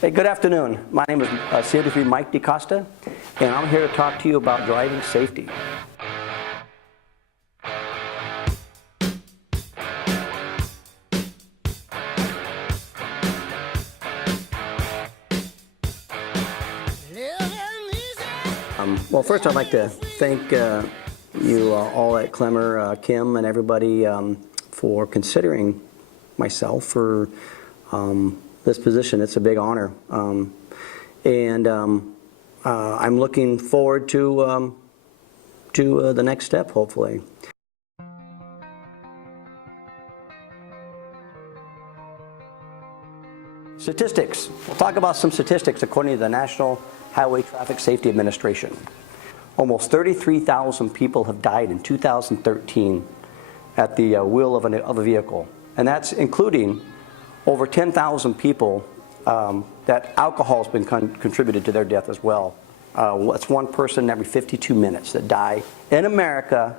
Hey, good afternoon. My name is CW3 Mike DeCosta, and I'm here to talk to you about driving safety. Well, first I'd like to thank you all at Clemmer, Kim, and everybody for considering myself for this position. It's a big honor, and I'm looking forward to the next step, hopefully. Statistics. We'll talk about some statistics according to the National Highway Traffic Safety Administration. Almost 33,000 people have died in 2013 at the wheel of a vehicle, and that's including over 10,000 people that alcohol has been contributed to their death as well. That's one person every 52 minutes that die in America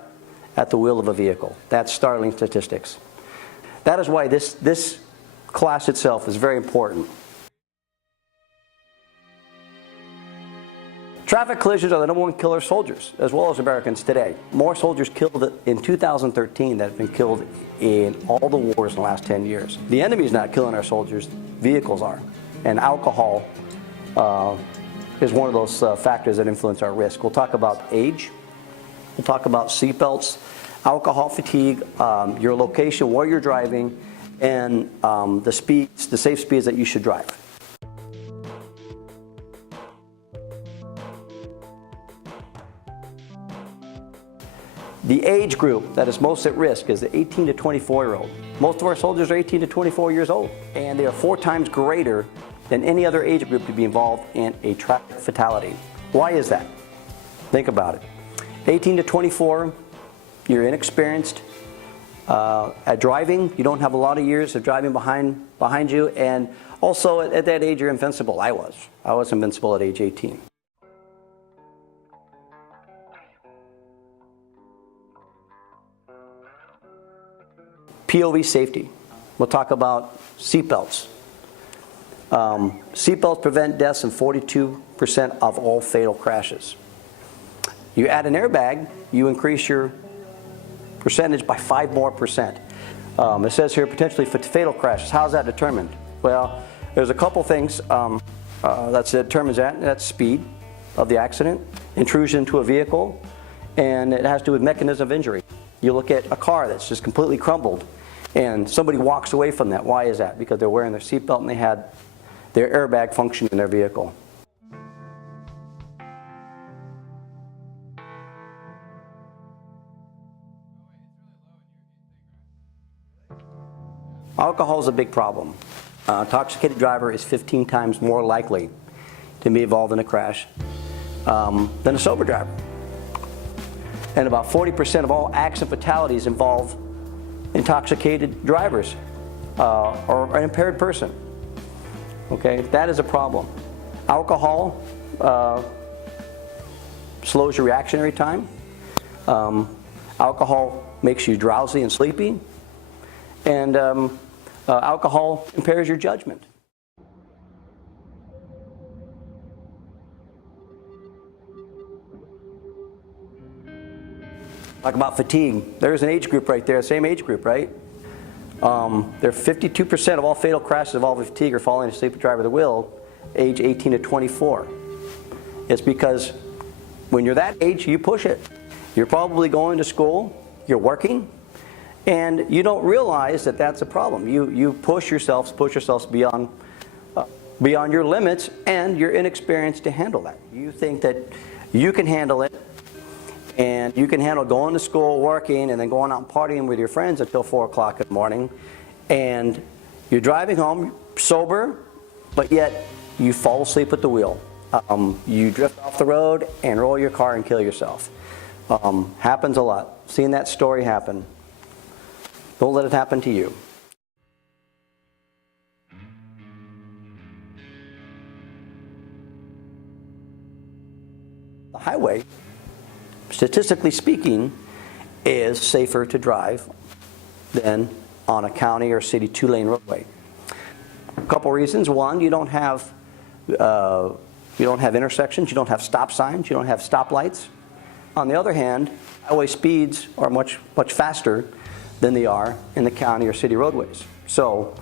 at the wheel of a vehicle. That's startling statistics. That is why this class itself is very important. Traffic collisions are the #1 killer of soldiers, as well as Americans today. More soldiers killed in 2013 than have been killed in all the wars in the last 10 years. The enemy is not killing our soldiers, vehicles are. And alcohol is one of those factors that influence our risk. We'll talk about age, we'll talk about seatbelts, alcohol fatigue, your location, where you're driving, and the speeds, the safe speeds that you should drive. The age group that is most at risk is the 18 to 24-year-old. Most of our soldiers are 18 to 24 years old, and they are 4 times greater than any other age group to be involved in a traffic fatality. Why is that? Think about it. 18 to 24, you're inexperienced at driving. You don't have a lot of years of driving behind you, and also at that age you're invincible. I was invincible at age 18. POV safety. We'll talk about seatbelts. Seatbelts prevent deaths in 42% of all fatal crashes. You add an airbag, you increase your percentage by 5 more percent. It says here potentially fatal crashes. How's that determined? Well, there's a couple things that determines that. That's speed of the accident, intrusion into a vehicle, and it has to do with mechanism of injury. You look at a car that's just completely crumbled, and somebody walks away from that. Why is that? Because they're wearing their seatbelt and they had their airbag function in their vehicle. Alcohol is a big problem. An intoxicated driver is 15 times more likely to be involved in a crash than a sober driver. And about 40% of all accident fatalities involve intoxicated drivers or an impaired person. Okay, that is a problem. Alcohol slows your reactionary time. Alcohol makes you drowsy and sleepy. And alcohol impairs your judgment. Talk about fatigue. There's an age group right there, same age group, right? There are 52% of all fatal crashes involving fatigue or falling asleep at driver of the wheel, age 18 to 24. It's because when you're that age, you push it. You're probably going to school, you're working, and you don't realize that that's a problem. You push yourselves beyond your limits, and you're inexperienced to handle that. You think that you can handle it, and you can handle going to school, working, and then going out and partying with your friends until 4 o'clock in the morning, and you're driving home sober, but yet you fall asleep at the wheel. You drift off the road and roll your car and kill yourself. Happens a lot. Seen that story happen. Don't let it happen to you. The highway, statistically speaking, is safer to drive than on a county or city 2-lane roadway. A couple reasons. One, you don't have You don't have intersections, you don't have stop signs, you don't have stoplights. On the other hand, highway speeds are much faster than they are in the county or city roadways. So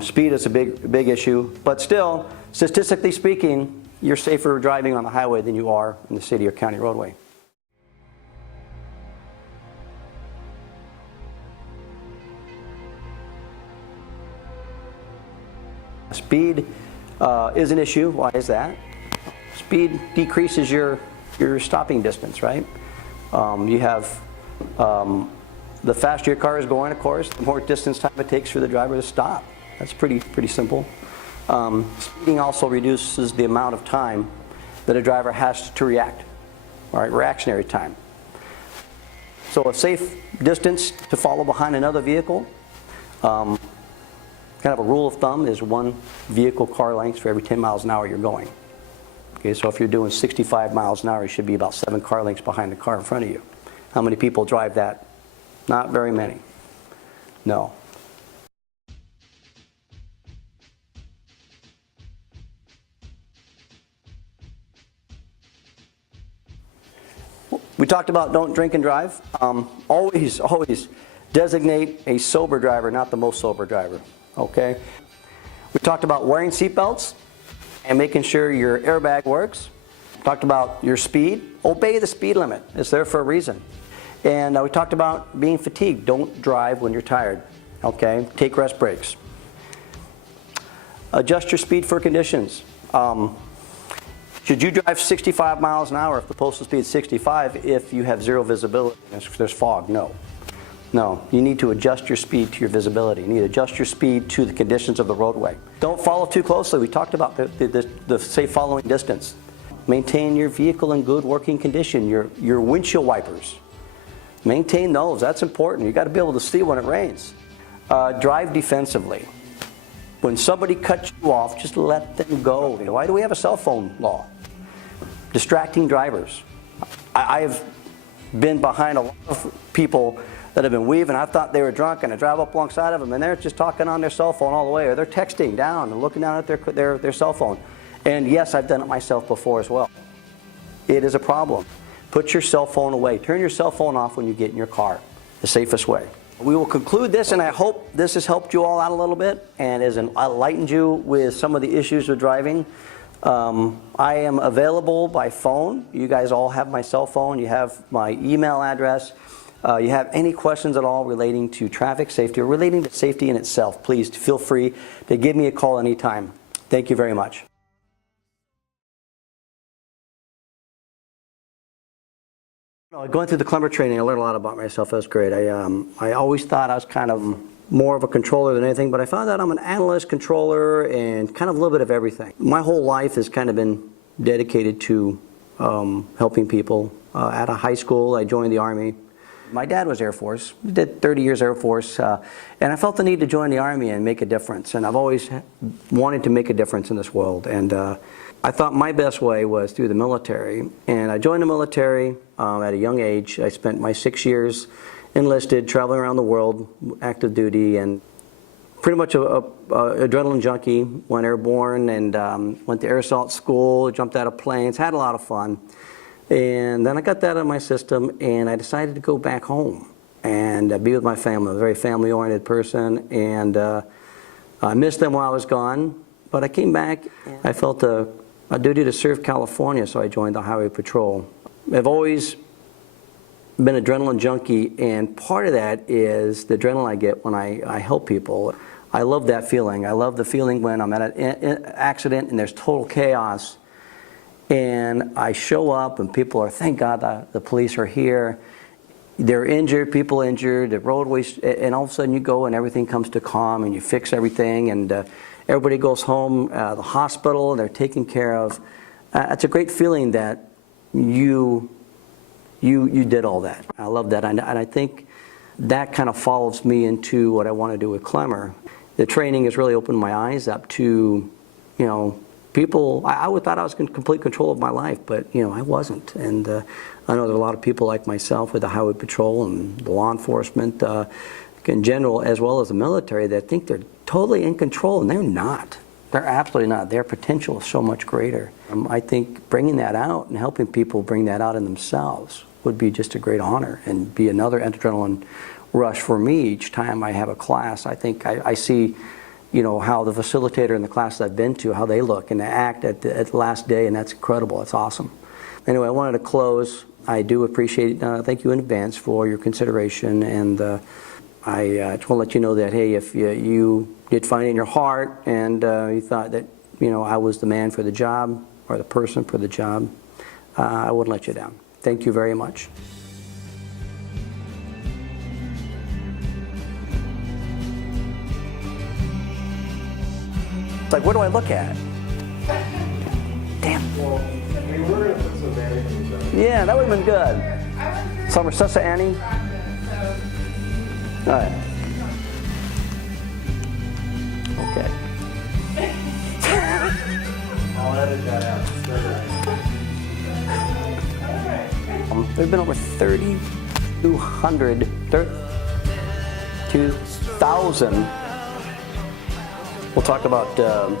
speed is a big issue, but still, statistically speaking, you're safer driving on the highway than you are in the city or county roadway. Speed is an issue. Why is that? Speed decreases your stopping distance, right? You have the faster your car is going, of course, the more distance time it takes for the driver to stop. That's pretty simple. Speeding also reduces the amount of time that a driver has to react, all right, reactionary time. So a safe distance to follow behind another vehicle, kind of a rule of thumb is 1 vehicle car length for every 10 miles an hour you're going. Okay, so if you're doing 65 miles an hour, you should be about 7 car lengths behind the car in front of you. How many people drive that? Not very many. No. We talked about don't drink and drive. Always designate a sober driver, not the most sober driver. Okay? We talked about wearing seatbelts and making sure your airbag works. Talked about your speed. Obey the speed limit. It's there for a reason. And we talked about being fatigued. Don't drive when you're tired. Okay? Take rest breaks. Adjust your speed for conditions. Should you drive 65 miles an hour if the postal speed is 65 if you have 0 visibility and there's fog? No. No. You need to adjust your speed to your visibility. You need to adjust your speed to the conditions of the roadway. Don't follow too closely. We talked about the safe following distance. Maintain your vehicle in good working condition. Your windshield wipers. Maintain those. That's important. You've got to be able to see when it rains. Drive defensively. When somebody cuts you off, just let them go. Why do we have a cell phone law? Distracting drivers. I've been behind a lot of people that have been weaving. I thought they were drunk, and I drive up alongside of them, and they're just talking on their cell phone all the way, or they're texting down and looking down at their cell phone. And yes, I've done it myself before as well. It is a problem. Put your cell phone away. Turn your cell phone off when you get in your car. The safest way. We will conclude this, and I hope this has helped you all out a little bit and has enlightened you with some of the issues with driving. I am available by phone. You guys all have my cell phone. You have my email address. You have any questions at all relating to traffic safety or relating to safety in itself, please feel free to give me a call anytime. Thank you very much. Going through the Clemmer training, I learned a lot about myself. That was great. I always thought I was kind of more of a controller than anything, but I found out I'm an analyst, controller, and kind of a little bit of everything. My whole life has kind of been dedicated to helping people. Out of high school, I joined the Army. My dad was Air Force, did 30 years Air Force, and I felt the need to join the Army and make a difference. And I've always wanted to make a difference in this world. And I thought my best way was through the military. And I joined the military at a young age. I spent my 6 years enlisted, traveling around the world, active duty, and pretty much a adrenaline junkie. Went airborne and went to air assault school, jumped out of planes, had a lot of fun. And then I got that out of my system, and I decided to go back home and be with my family. I'm a very family-oriented person, and I missed them while I was gone. But I came back, and I felt a duty to serve California, so I joined the Highway Patrol. I've always been an adrenaline junkie, and part of that is the adrenaline I get when I help people. I love that feeling. I love the feeling when I'm at an accident and there's total chaos, and I show up and people are, thank God the police are here. They're injured, people injured, the roadways, and all of a sudden you go and everything comes to calm and you fix everything, and everybody goes home, the hospital, they're taken care of. It's a great feeling that you did all that. I love that, and I think that kind of follows me into what I want to do with Clemmer. The training has really opened my eyes up to, people. I would thought I was in complete control of my life, but I wasn't. And I know there's a lot of people like myself with the Highway Patrol and the law enforcement in general, as well as the military, that think they're totally in control, and they're not. They're absolutely not. Their potential is so much greater. I think bringing that out and helping people bring that out in themselves would be just a great honor and be another adrenaline rush for me each time I have a class. I think I see, you know, how the facilitator in the class I've been to, how they look and they act at the last day, and that's incredible. It's awesome. Anyway, I wanted to close. I do appreciate, thank you in advance for your consideration, and I just want to let you know that, hey, if you did find it in your heart and you thought that, you know, I was the man for the job or the person for the job, I wouldn't let you down. Thank you very much. It's like, what do I look at? Damn. Well, we were going to put some mannequins up. Yeah, that would have been good. Some Resusci Annie. All right. Okay. I'll edit that out. There have been over 32,000. We'll talk about the